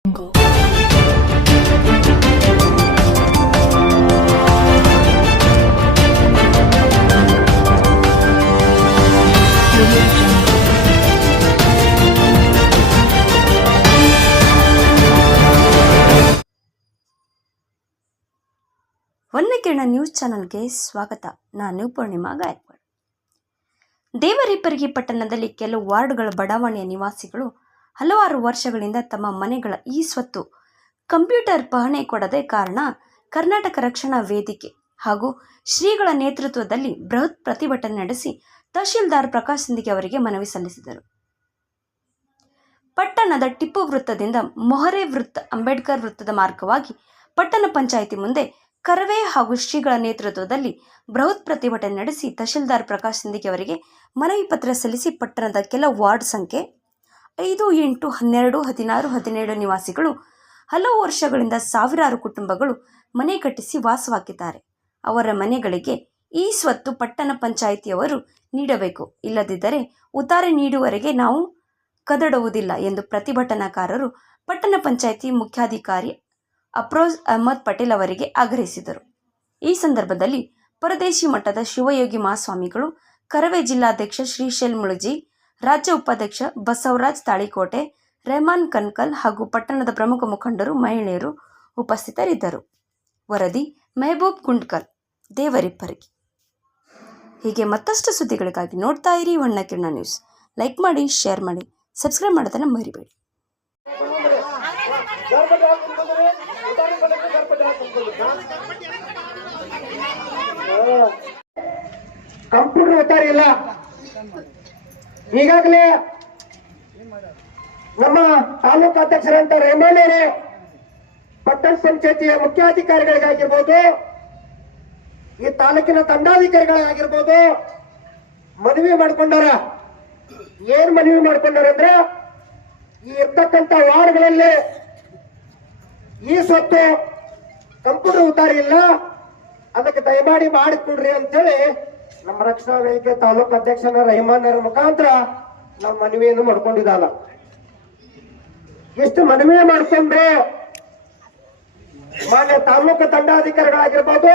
ವನ್ಯಕಿರಣ news ಚಾನೆಲ್ಗೆ ಸ್ವಾಗತ. ನಾನು ಪೂರ್ಣಿಮಾ ಗಾಯಕ್ವಾಡ್. ದೇವರಿಪ್ಪರಿಗೆ ಪಟ್ಟಣದಲ್ಲಿ ಕೆಲವು ವಾರ್ಡ್ಗಳ ಬಡಾವಣೆಯ ನಿವಾಸಿಗಳು ಹಲವಾರು ವರ್ಷಗಳಿಂದ ತಮ್ಮ ಮನೆಗಳ ಈ ಸ್ವತ್ತು ಕಂಪ್ಯೂಟರ್ ಪಹಣಿ ಕೊಡದೆ ಕಾರಣ ಕರ್ನಾಟಕ ರಕ್ಷಣಾ ವೇದಿಕೆ ಹಾಗೂ ಶ್ರೀಗಳ ನೇತೃತ್ವದಲ್ಲಿ ಬೃಹತ್ ಪ್ರತಿಭಟನೆ ನಡೆಸಿ ತಹಶೀಲ್ದಾರ್ ಪ್ರಕಾಶ್ ಸಿಂದಗಿ ಅವರಿಗೆ ಮನವಿ ಸಲ್ಲಿಸಿದರು. ಪಟ್ಟಣದ ಟಿಪ್ಪು ವೃತ್ತದಿಂದ ಮೊಹರೆ ವೃತ್ತ, ಅಂಬೇಡ್ಕರ್ ವೃತ್ತದ ಮಾರ್ಗವಾಗಿ ಪಟ್ಟಣ ಪಂಚಾಯಿತಿ ಮುಂದೆ ಕರವೇ ಹಾಗೂ ಶ್ರೀಗಳ ನೇತೃತ್ವದಲ್ಲಿ ಬೃಹತ್ ಪ್ರತಿಭಟನೆ ನಡೆಸಿ ತಹಶೀಲ್ದಾರ್ ಪ್ರಕಾಶ್ ಸಿಂದಗಿ ಅವರಿಗೆ ಮನವಿ ಪತ್ರ ಸಲ್ಲಿಸಿ ಪಟ್ಟಣದ ಕೆಲ ವಾರ್ಡ್ ಸಂಖ್ಯೆ 5, 8, 12, 16, 17 ನಿವಾಸಿಗಳು ಹಲವು ವರ್ಷಗಳಿಂದ ಸಾವಿರಾರು ಕುಟುಂಬಗಳು ಮನೆ ಕಟ್ಟಿಸಿ ವಾಸವಾಗಿದ್ದಾರೆ. ಅವರ ಮನೆಗಳಿಗೆ ಈ ಸ್ವತ್ತು ಪಟ್ಟಣ ಪಂಚಾಯಿತಿಯವರು ನೀಡಬೇಕು, ಇಲ್ಲದಿದ್ದರೆ ಉತ್ತಾರೆ ನೀಡುವವರೆಗೆ ನಾವು ಕದಡುವುದಿಲ್ಲ ಎಂದು ಪ್ರತಿಭಟನಾಕಾರರು ಪಟ್ಟಣ ಪಂಚಾಯಿತಿ ಮುಖ್ಯಾಧಿಕಾರಿ ಅಫ್ರೋಜ್ ಅಹಮದ್ ಪಟೇಲ್ ಅವರಿಗೆ ಆಗ್ರಹಿಸಿದರು. ಈ ಸಂದರ್ಭದಲ್ಲಿ ಪರದೇಶಿ ಮಠದ ಶಿವಯೋಗಿ ಮಹಾಸ್ವಾಮಿಗಳು, ಕರವೇ ಜಿಲ್ಲಾಧ್ಯಕ್ಷ ಶ್ರೀಶೈಲ್ ಮುಳಜಿ, ರಾಜ್ಯ ಉಪಾಧ್ಯಕ್ಷ ಬಸವರಾಜ್ ತಾಳಿಕೋಟೆ, ರೆಹಮಾನ್ ಕನ್ಕಲ್ ಹಾಗೂ ಪಟ್ಟಣದ ಪ್ರಮುಖ ಮುಖಂಡರು, ಮಹಿಳೆಯರು ಉಪಸ್ಥಿತರಿದ್ದರು. ವರದಿ ಮೆಹಬೂಬ್ ಗುಂಡ್ಕಲ್, ದೇವರಿಪ್ಪರಿಗೆ. ಹೀಗೆ ಮತ್ತಷ್ಟು ಸುದ್ದಿಗಳಿಗಾಗಿ ನೋಡ್ತಾ ಇರಿ ವನ್ಯಕಿರಣ ನ್ಯೂಸ್. ಲೈಕ್ ಮಾಡಿ, ಶೇರ್ ಮಾಡಿ, ಸಬ್ಸ್ಕ್ರೈಬ್ ಮಾಡೋದನ್ನು ಮರಿಬೇಡಿ. ಕಂಪ್ಯೂಟರ್ ಓದ್ತಾರೆ ಇಲ್ಲ. ಈಗಾಗಲೇ ನಮ್ಮ ತಾಲೂಕು ಅಧ್ಯಕ್ಷರಂತ ರೆಹಮಾನರು ಪಟ್ಟಣ ಪಂಚಾಯತಿಯ ಮುಖ್ಯಾಧಿಕಾರಿಗಳಿಗಾಗಿರ್ಬೋದು, ಈ ತಾಲೂಕಿನ ದಂಡಾಧಿಕಾರಿಗಳಿಗಾಗಿರ್ಬೋದು ಮನವಿ ಮಾಡ್ಕೊಂಡಾರ. ಏನ್ ಮನವಿ ಮಾಡ್ಕೊಂಡಾರಂದ್ರೆ, ಈ ಇರ್ತಕ್ಕಂಥ ವಾರ್ಡ್ಗಳಲ್ಲಿ ಈ ಸ್ವತ್ತು ಕಂಪ್ಯೂಟರ್ ಉತ್ತಾರಿ ಇಲ್ಲ, ಅದಕ್ಕೆ ದಯಮಾಡಿ ಮಾಡಿಕೊಡ್ರಿ ಅಂತೇಳಿ ನಮ್ಮ ರಕ್ಷಣಾ ವೇದಿಕೆ ತಾಲೂಕು ಅಧ್ಯಕ್ಷನ ರೆಹಮಾನರ ಮುಖಾಂತರ ನಾವು ಮನವಿಯನ್ನು ಮಾಡ್ಕೊಂಡಿದ್ದಾನ. ಎಷ್ಟು ಮನವಿ ಮಾಡ್ಕೊಂಡ್ರೆ ಮಾನ್ಯ ತಾಲೂಕು ದಂಡಾಧಿಕಾರಿಗಳಾಗಿರ್ಬೋದು,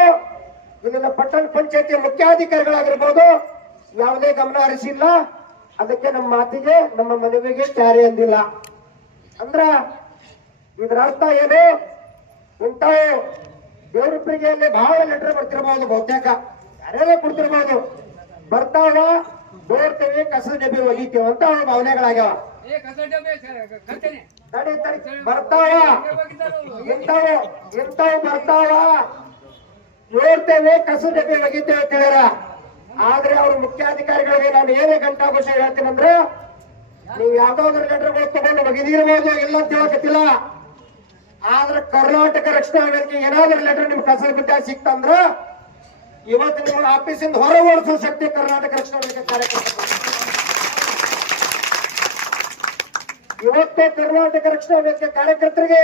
ಇಲ್ಲಿನ ಪಟ್ಟಣ ಪಂಚಾಯತಿ ಮುಖ್ಯಾಧಿಕಾರಿಗಳಾಗಿರ್ಬೋದು ಯಾವುದೇ ಗಮನ ಹರಿಸಿಲ್ಲ. ಅದಕ್ಕೆ ನಮ್ಮ ಮಾತಿಗೆ, ನಮ್ಮ ಮನವಿಗೆ ಚಾರಿ ಅಂದಿಲ್ಲ. ಅಂದ್ರ ಇದರ ಅರ್ಥ ಏನು? ಇಂಥವು ದೇವರಿಪ್ಪರಿಗೆಯಲ್ಲಿ ಬಹಳ ಲೆಟರ್ ಬರ್ತಿರ್ಬೋದು, ಬಹುತೇಕ ಯಾರ್ಯಾರೇ ಕೊಡ್ತಿರ್ಬೋದು. ಬರ್ತಾವ, ನೋಡ್ತೇವೆ, ಕಸ ಡಬ್ಬಿ ಒಗಿತೇವೆ ಅಂತ ಭಾವನೆಗಳಾಗ್ಯಾವ. ಬರ್ತಾವ, ಇಂಥವು ಬರ್ತಾವ, ನೋಡ್ತೇವೆ, ಕಸ ಡಬ್ಬಿ ಒಗಿತೇವೆ ಅಂತ ಹೇಳ್ಯಾರ. ಆದ್ರೆ ಅವ್ರ ಮುಖ್ಯಾಧಿಕಾರಿಗಳಿಗೆ ನಾನು ಏನೇ ಘಂಟಾಘೋಷ ಹೇಳ್ತೀನಂದ್ರೆ, ನೀವು ಯಾವ್ದಾದ್ರು ಲೆಟರ್ಗಳು ತಗೊಂಡು ಒಗಿದಿರ್ಬೋದು, ಇಲ್ಲ ಅಂತ ಹೇಳಕತ್ತಿಲ್ಲ. ಆದ್ರೆ ಕರ್ನಾಟಕ ರಕ್ಷಣಾ ವೇದಿಕೆ ಏನಾದ್ರೂ ಲೆಟರ್ ನಿಮ್ ಕಸದ ಬಿದ್ದ ಸಿಕ್ತಂದ್ರ ಇವತ್ತು ನಿಮ್ಮ ಆಫೀಸಿಂದ ಹೊರ ಓಡಿಸೋ ಶಕ್ತಿ ಕರ್ನಾಟಕ ರಕ್ಷಣಾ ವೇದಿಕೆ ಕಾರ್ಯಕರ್ತರು. ಇವತ್ತು ಕರ್ನಾಟಕ ರಕ್ಷಣಾ ವೇದಿಕೆ ಕಾರ್ಯಕರ್ತರಿಗೆ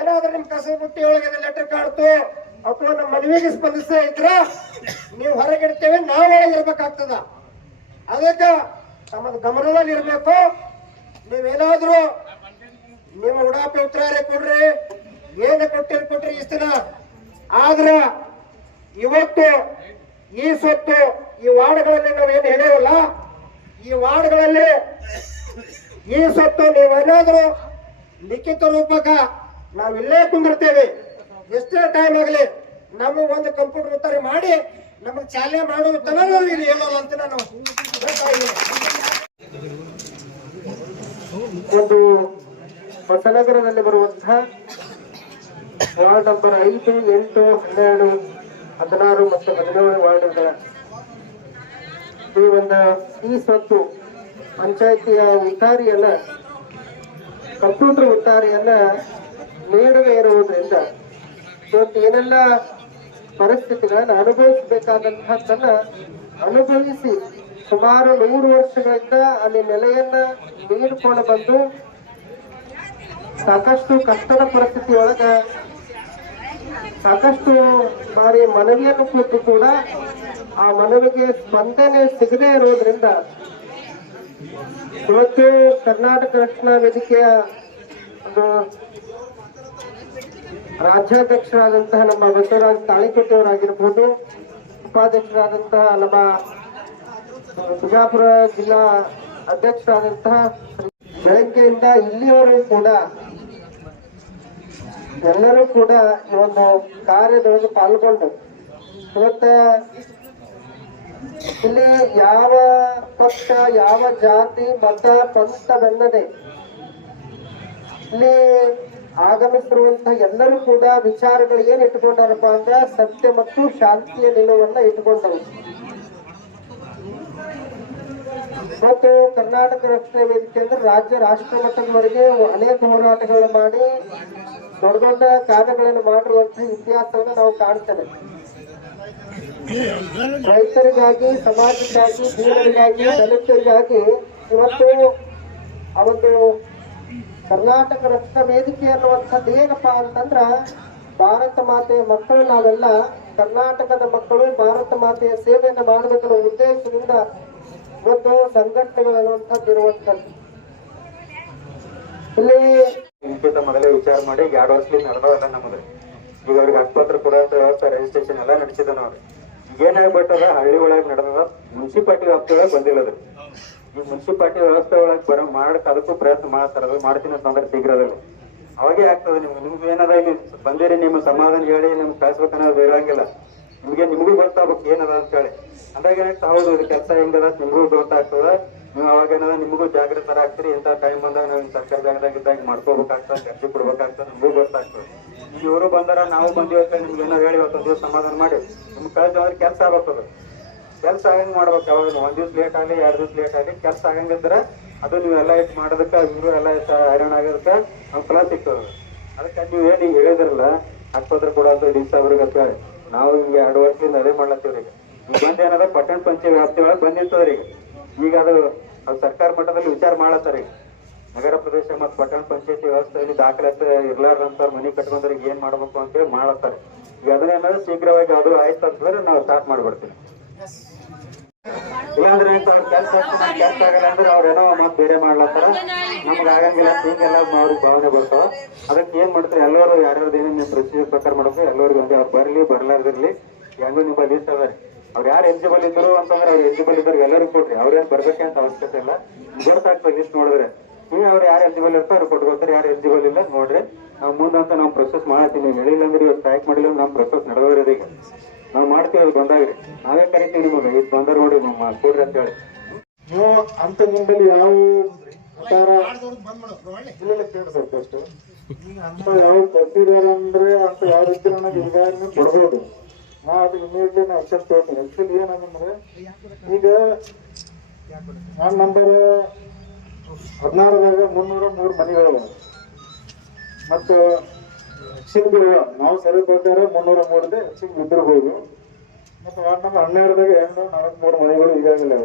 ಏನಾದ್ರೂ ನಿಮ್ ಕಸದ ಬುಟ್ಟಿ ಒಳಗೆ ಲೆಟರ್ ಕಾಡ್ತು ಅಥವಾ ನಮ್ಮ ಮನವಿಗೆ ಸ್ಪಂದಿಸೇ ಇದ್ರ ನೀವು ಹೊರಗಿಡ್ತೇವೆ, ನಾವು ಒಳಗಿರ್ಬೇಕಾಗ್ತದ. ಅದಕ್ಕೆ ತಮ್ಮ ಗಮನದಲ್ಲಿ ಇರ್ಬೇಕು. ನೀವೇನಾದ್ರೂ ನಿಮ್ಮ ಉಡಾಪಿ ಉತ್ತರ ಕೊಡ್ರಿ, ಏನು ಕೊಟ್ರಿ ಇಷ್ಟ. ಆದ್ರ ಇವತ್ತು ಈ ಸ್ವತ್ತು ಈ ವಾರ್ಡ್ಗಳಲ್ಲಿ ನಾವೇನು ಹೇಳೇವಲ್ಲ, ಈ ವಾರ್ಡ್ಗಳಲ್ಲಿ ಈ ಸ್ವತ್ತು ನೀವೇನಾದ್ರೂ ಲಿಖಿತ ರೂಪಕ ನಾವಿಲ್ಲೇ ಕುಂದಿರ್ತೇವೆ. ಎಷ್ಟೇ ಟೈಮ್ ಆಗಲಿ ನಮ್ಮ ಒಂದು ಕಂಪ್ಯೂಟರ್ ಉತ್ತರ ಮಾಡಿ ನಮಗೆ ಚಾಲನೆ ಮಾಡುತ್ತಲ್ಲ ನಾವು ಇಲ್ಲಿ ಹೇಳೋಲ್ಲ ಅಂತ ನಾನು ಒಂದು ಹೊಸನಗರದಲ್ಲಿ ಬರುವಂತಹ ವಾರ್ಡ್ ನಂಬರ್ 5, 8, 12, 16 ಮತ್ತು 17 ವಾರ್ಡ್ಗಳ ಈ ಸ್ವತ್ತು ಪಂಚಾಯಿತಿಯ ಉತ್ತಾರಿಯನ್ನ, ಕಂಪ್ಯೂಟರ್ ಉತ್ತಾರಿಯನ್ನ ನೀಡದೇ ಇರುವುದರಿಂದ ಇವತ್ತು ಏನೆಲ್ಲ ಪರಿಸ್ಥಿತಿಗಳನ್ನು ಅನುಭವಿಸಬೇಕಾದಂತಹದ್ದನ್ನ ಅನುಭವಿಸಿ ಸುಮಾರು 100 ವರ್ಷಗಳಿಂದ ಅಲ್ಲಿ ನೆಲೆಯನ್ನ ನೀಡಿಕೊಂಡು ಬಂದು ಸಾಕಷ್ಟು ಕಷ್ಟದ ಪರಿಸ್ಥಿತಿ ಒಳಗ ಸಾಕಷ್ಟು ಬಾರಿ ಮನವಿಯನ್ನು ಕೊಟ್ಟು ಕೂಡ ಆ ಮನವಿಗೆ ಸ್ಪಂದನೆ ಸಿಗದೇ ಇರುವುದರಿಂದ ಇವತ್ತು ಕರ್ನಾಟಕ ರಕ್ಷಣಾ ವೇದಿಕೆಯ ಒಂದು ರಾಜ್ಯಾಧ್ಯಕ್ಷರಾದಂತಹ ನಮ್ಮ ಬಸವರಾಜ್ ತಾಳಿಕಟ್ಟೆಯವರಾಗಿರ್ಬೋದು, ಉಪಾಧ್ಯಕ್ಷರಾದಂತಹ ನಮ್ಮ ಬಿಜಾಪುರ ಜಿಲ್ಲಾ ಅಧ್ಯಕ್ಷರಾದಂತಹ ಬೆಳಗ್ಗೆಯಿಂದ ಇಲ್ಲಿಯವರೆಗೂ ಕೂಡ ಎಲ್ಲರೂ ಕೂಡ ಈ ಒಂದು ಕಾರ್ಯದೊಳಗೆ ಪಾಲ್ಗೊಂಡು ಇವತ್ತ ಇಲ್ಲಿ ಯಾವ ಪಕ್ಷ, ಯಾವ ಜಾತಿ, ಮತ, ಪಂಥವೆನ್ನದೆ ಇಲ್ಲಿ ಆಗಮಿಸಿರುವಂತಹ ಎಲ್ಲರೂ ಕೂಡ ವಿಚಾರಗಳು ಏನ್ ಇಟ್ಕೊಂಡಾರಪ್ಪ ಅಂದ್ರೆ ಸತ್ಯ ಮತ್ತು ಶಾಂತಿಯ ನಿಲುವನ್ನ ಇಟ್ಕೊಂಡರು. ಮತ್ತು ಕರ್ನಾಟಕ ರಕ್ಷಣಾ ವೇದಿಕೆ ಅಂದ್ರೆ ರಾಜ್ಯ ರಾಷ್ಟ್ರ ಮಟ್ಟದವರೆಗೆ ಅನೇಕ ಹೋರಾಟಗಳನ್ನು ಮಾಡಿ ದೊಡ್ಡ ದೊಡ್ಡ ಕಾರ್ಯಗಳನ್ನು ಮಾಡಿರುವಂತಹ ಇತಿಹಾಸವನ್ನು ನಾವು ಕಾಣ್ತೇವೆ. ರೈತರಿಗಾಗಿ, ಸಮಾಜಕ್ಕಾಗಿ, ಬೀದರಿಗಾಗಿ, ದಲಿತರಿಗಾಗಿ ಇವತ್ತು ಆ ಒಂದು ಕರ್ನಾಟಕ ರಕ್ಷಣಾ ವೇದಿಕೆ ಅನ್ನುವಂಥದ್ದು ಏನಪ್ಪಾ ಅಂತಂದ್ರ ಭಾರತ ಮಾತೆಯ ಮಕ್ಕಳು ನಾವೆಲ್ಲ ಕರ್ನಾಟಕದ ಮಕ್ಕಳು ಭಾರತ ಮಾತೆಯ ಸೇವೆಯನ್ನು ಮಾಡಬೇಕನ್ನೋ ಉದ್ದೇಶದಿಂದ ಇವತ್ತು ಸಂಘಟನೆಗಳು ಅನ್ನುವಂಥದ್ದು ಇರುವಂಥದ್ದು. ಇಲ್ಲಿ ಇಂಕಿತ ಮೊದಲೇ ವಿಚಾರ ಮಾಡಿ 2 ವರ್ಷದಿಂದ ನಡೆದವೆಲ್ಲ ನಮ್ಮದು. ಈಗ ಅವ್ರಿಗೆ ಹಕ್ಕುಪತ್ರ ಕೊಡುವಂತ ವ್ಯವಸ್ಥೆ, ರಿಜಿಸ್ಟ್ರೇಷನ್ ಎಲ್ಲ ನಡೆಸಿದ ನಾವು. ಏನಾಗ್ಬಿಟ್ಟದ ಹಳ್ಳಿ ಒಳಗೆ ನಡೆದದ ಮುನ್ಸಿಪಾಲಿಟಿ ವ್ಯಾಪ್ತಿ ಒಳಗೆ ಬಂದಿಲ್ಲದು. ಈ ಮುನ್ಸಿಪಾಲಿಟಿ ವ್ಯವಸ್ಥೆ ಒಳಗೆ ಮಾಡಕ್ ಅದಕ್ಕೂ ಪ್ರಯತ್ನ ಮಾಡ್ತಾರ, ಮಾಡ್ತೀನಿ ಅಂತಂದ್ರೆ ಶೀಘ್ರದಲ್ಲಿ ಅವಾಗೇ ಆಗ್ತದೆ. ನಿಮ್ಗೆ ಏನದ ಇಲ್ಲಿ ಬಂದಿರಿ, ನಿಮ್ಮ ಸಮಾಧಾನ ಹೇಳಿ ನಿಮ್ಗೆ ಕಳ್ಸ್ಬೇಕನ್ನೋದು ಇರಂಗಿಲ್ಲ. ನಿಮಗೂ ಗೊತ್ತಾಗ್ಬೇಕು ಏನದ ಅಂತ ಹೇಳಿ. ಅಂದಾಗ ಏನಾಗ್ತದೆ, ಹೌದು ಇದು ಕೆಲಸ ಹೆಂಗದ ನಿಮಗೂ ಗೊತ್ತಾಗ್ತದ. ನೀವು ಅವಾಗ ಏನದ ನಿಮಗೂ ಜಾಗೃತರ ಆಗ್ತೀರಿ. ಇಂಥ ಟೈಮ್ ಬಂದಾಗ ನಾವು ಸರ್ಕಾರ ಜಾಗದಾಗ ಇದ್ದಾಗ ಮಾಡ್ಕೋಬೇಕಾಗ್ತದೆ, ಅರ್ಜಿ ಕೊಡ್ಬೇಕಾಗ್ತದೆ, ನಿಮಗೂ ಗೊತ್ತಾಗ್ತದೆ. ಇವರು ಬಂದಾರ ನಾವು ಬಂದಿವತ್ತ ನಿಮ್ಗೆ ಏನೋ ಹೇಳಿ ಇವತ್ತೊಂದು ದಿವಸ ಸಮಾಧಾನ ಮಾಡಿ ನಿಮ್ಗೆ ಕಳ್ಸೋದ್ರೆ ಕೆಲಸ ಆಗ್ಬೇಕದು. ಕೆಲಸ ಆಗಂಗ್ ಮಾಡ್ಬೇಕು. ಯಾವಾಗ 1 ದಿವ್ಸ ಲೇಟ್ ಆಗಲಿ 2 ದಿವ್ಸ ಲೇಟ್ ಆಗಲಿ ಕೆಲಸ ಆಗಂಗಿದ್ರೆ ಅದು ನೀವೆಲ್ಲ ಇಟ್ಟು ಮಾಡೋದಕ್ಕೆ ಇವರು ಎಲ್ಲ ಹೈರಾಣ ಆಗೋದಕ್ಕೆ ನಮ್ಗೆ ಫಲ ಸಿಗ್ತದೆ. ಅದಕ್ಕೆ ನೀವು ಏನು ಈಗ ಹೇಳಿದ್ರಲ್ಲ ಹಕ್ಕುಪತ್ರ ಕೊಡುವಂತ ಡಿ ಸಾಬ್ರಿಗೆ ಅಂತ ಹೇಳಿ ನಾವು ಈಗ 2 ವರ್ಷದಿಂದ ಅದೇ ಮಾಡ್ಲತ್ತೀವ್ರಿ. ಈಗ ಬಂದ ಏನದ ಪಟ್ಟಣ ಪಂಚಾಯತ್ ವ್ಯಾಪ್ತಿ ಒಳಗೆ ಬಂದಿರ್ತದ್ರಿ. ಈಗ ಅದು ಸರ್ಕಾರ ಮಟ್ಟದಲ್ಲಿ ವಿಚಾರ ಮಾಡತ್ತಾರ. ಈಗ ನಗರ ಪ್ರದೇಶ ಮತ್ತು ಪಟ್ಟಣ ಪಂಚಾಯತಿ ವ್ಯವಸ್ಥೆಯಲ್ಲಿ ದಾಖಲಾತಿ ಇರ್ಲಾರ್ದಂತ ಮನೆ ಕಟ್ಕೊಂಡ್ರಿಗೆ ಏನ್ ಮಾಡ್ಬೇಕು ಅಂತೇಳಿ ಮಾಡತ್ತಾರೆ. ಈಗ ಅದನ್ನೇನಾದ್ರು ಶೀಘ್ರವಾಗಿ ಅದು ಆಯ್ತು ಅಂತಂದ್ರೆ ನಾವು ಸ್ಟಾರ್ಟ್ ಮಾಡ್ಬಿಡ್ತೀವಿ. ಇಲ್ಲಾಂದ್ರೆ ಕೆಲಸ ಆಗಲ್ಲ ಅಂದ್ರೆ ಅವ್ರೇನೋ ಮತ್ ಬೇರೆ ಮಾಡ್ಲತ್ತಾರ, ನಮ್ಗೆ ಆಗಂಗಿಲ್ಲ, ಹಿಂಗೆಲ್ಲ ಅವ್ರಿಗೆ ಭಾವನೆ ಬರ್ತಾವ. ಅದಕ್ಕೆ ಏನ್ ಮಾಡ್ತಾರೆ, ಎಲ್ಲರೂ ಯಾರ್ಯಾವ್ದು ಏನೇನು ಪ್ರೊಸೀಜರ್ ಪ್ರಕಾರ ಮಾಡ್ಬೇಕು ಎಲ್ಲರಿಗೂ ಒಂದೇ. ಅವ್ರು ಬರ್ಲಿ ಬರ್ಲಾರ್ದಿರ್ಲಿ ಹೆಂಗು ನಿಮ್ಮ ಲೀಸ್ಟ್ ಅದ. ಅವ್ರು ಯಾರು ಎಲಿಜಿಬಲ್ ಇದ್ರು ಅಂತಂದ್ರೆ ಅವ್ರು ಎಲಿಜಿಬಲ್ ಇದ್ದಾರೆ ಎಲ್ಲರಿಗೂ ಕೊಡ್ರಿ. ಅವ್ರೇನ್ ಬರ್ಬೇಕಂತ ಅವಶ್ಯಕತೆ ಇಲ್ಲ. ಗೊತ್ತಾಗ್ತದೆ ಲಿಸ್ಟ್ ನೋಡಿದ್ರೆ ನೀವು ಅವ್ರು ಯಾರು ಎಲಿಜಿಬಲ್ ಇರ್ತಾರೆ ಅವ್ರು ಕೊಟ್ಕೋತಾರೆ, ಯಾರು ಎಲಿಜಿಬಲ್ ಇಲ್ಲ ನೋಡ್ರಿ. ನಾವು ಮುಂದಂತ ನಾವು ಪ್ರೊಸೆಸ್ ಮಾಡತ್ತೀವಿ. ನೀವು ಹೇಳಿಲ್ಲ ಅಂದ್ರೆ ಇವತ್ತು ಸ್ಟ್ರೈಕ್ ಮಾಡಿಲ್ಲ ನಮ್ಮ ಪ್ರೊಸೆಸ್ ನಡೆದೋರಿದೆ. ಈಗ ನಾವು ಮಾಡ್ತೀವಿ, ಅದು ಬಂದಾಗ್ರಿ ನಾವೇ ಕರಿತೀವಿ ನಿಮಗೆ. ಇದು ಬಂದ ನೋಡಿ ಕೊಡ್ರಿ ಅಂತ ಹೇಳಿ. ನೀವು ಅಂತ ನಿಮ್ಮಲ್ಲಿ ಯಾವ ಕೇಳಿಸಷ್ಟು ಅಂತ ಯಾವ ಕೊಟ್ಟಿದ್ದಾರೆ ಅಂದ್ರೆ ಅಂತ ಯಾವ ರೀತಿ ನನಗೆ ಉದಾಹರಣೆ ಕೊಡ್ಬೋದು. ನಾ ಅದು ಇಮಿಡಿಯೇಟ್ಲಿ ನಾ ಆಕ್ಷನ್ ತಗೋತೀನಿ. ಆಕ್ಚುಲಿ ಏನಂದ್ರೆ ಈಗ ವಾರ್ಡ್ ನಂಬರ್ 16ದಾಗ 303 ಮನೆಗಳು ಮತ್ತು ಎಕ್ಸಿಂಗ್ ನಾವು ಸರಿ ಪ್ರಕಾರ 303 ಎಕ್ಸಿಂಗ್ ಬಿದ್ದಿರ್ಬೋದು. ಮತ್ತು ವಾರ್ಡ್ ನಂಬರ್ 12ದಾಗ 243 ಮನೆಗಳು ಈಗಾಗಲೇ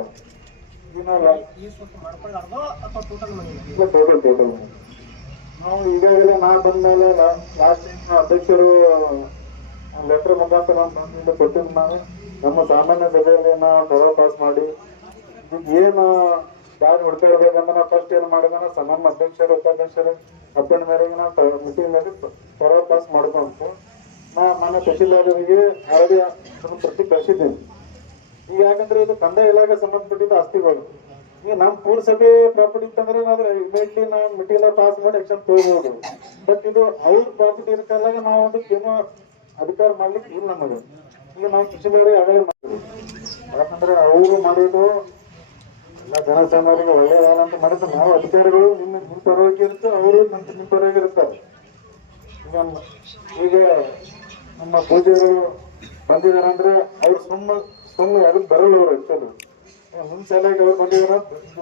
ಟೋಟಲ್ ನಾವು ಈಗಾಗಲೇ ನಾ ಬಂದ್ಮೇಲೆ ಲಾಸ್ಟ್ ಟೈಮ್ ಅಧ್ಯಕ್ಷರು ಲೆಟರ್ ಮುಖಾಂತರ ಬಂದಿಂದ ಕೊಟ್ಟಿದ್ದು ನಾವು ನಮ್ಮ ಸಾಮಾನ್ಯ ಸಭೆಯಲ್ಲಿ ನಾವು ಠರಾವ್ ಪಾಸ್ ಮಾಡಿ ಏನು ದಾರಿ ಹುಡ್ತಾ ಇರ್ಬೇಕಂದ್ರೆ ನಾವು ಫಸ್ಟ್ ಏನು ಮಾಡಿದ ನಮ್ಮ ಅಧ್ಯಕ್ಷರು ಉಪಾಧ್ಯಕ್ಷರು ಅಪ್ಪನ ಮೇರೆಗೆ ನಾವು ಮೀಟಿಂಗ್ ಮೇಲೆ ಠರಾವ್ ಪಾಸ್ ಮಾಡ್ಕೊಂತು ನಾ ನನ್ನ ತಹಶೀಲ್ದಾರರಿಗೆ ಆಲ್ರೆಡಿ ಪ್ರತಿ ಕಳಿಸಿದ್ದೀನಿ. ಈಗ ಯಾಕಂದ್ರೆ ಇದು ಕಂದಾಯ ಇಲಾಖೆ ಸಂಬಂಧಪಟ್ಟಿದ್ದ ಆಸ್ತಿಗಳು. ಈಗ ನಮ್ಮ ಪುರಸಭೆ ಪ್ರಾಪರ್ಟಿ ಇತ್ತಂದ್ರೆ ನಾವು ಇಮಿಡಿಯೇಟ್ಲಿ ನಾವು ಮೀಟಿಂಗ್ ಪಾಸ್ ಮಾಡಿ ಆಕ್ಷನ್ ತಗೋಬಹುದು. ಬಟ್ ಇದು ಅವ್ರ ಪ್ರಾಪರ್ಟಿ ಇರ್ತಾಗ ನಾವು ಅದಕ್ಕೇನೋ ಅಧಿಕಾರ ಮಾಡ್ಲಿಕ್ಕೆ ಇಲ್ಲ ನಮಗೆ. ಈಗ ನಾವು ತಹಶೀಲ್ದಾರಿಗೆ ಆಗಲೇ ಮಾಡ್ತೀವಿ. ಯಾಕಂದ್ರೆ ಅವರು ಮಾಡೋದು ಎಲ್ಲ ಜನಸಾಮಾನ್ಯರಿಗೆ ಒಳ್ಳೆಯದಾನಂತ ಮಾಡಿದ್ರೆ ನಾವು ಅಧಿಕಾರಿಗಳು ನಿಮ್ಮ ಪರವಾಗಿ ಇರುತ್ತೆ, ಅವರು ನಿಮ್ಮ ಪರವಾಗಿ ಇರ್ತಾರೆ. ಈಗ ನಮ್ಮ ಪೂಜೆಯರು ಬಂದಿದಾರ ಅಂದ್ರೆ ಅವ್ರು ಸುಮ್ಮನೆ ಯಾರು ಬರಲ್ಲ. ಅವರು ಆಕ್ಚುಲಿ ಮುಂಚೆಲಾಗಿ ಅವ್ರು ಬಂದಿದಾರ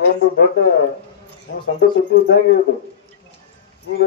ಒಂದು ದೊಡ್ಡ ಸ್ವಂತ ಸುದ್ದಿ ಇದ್ದಂಗೆ ಇದು. ಈಗ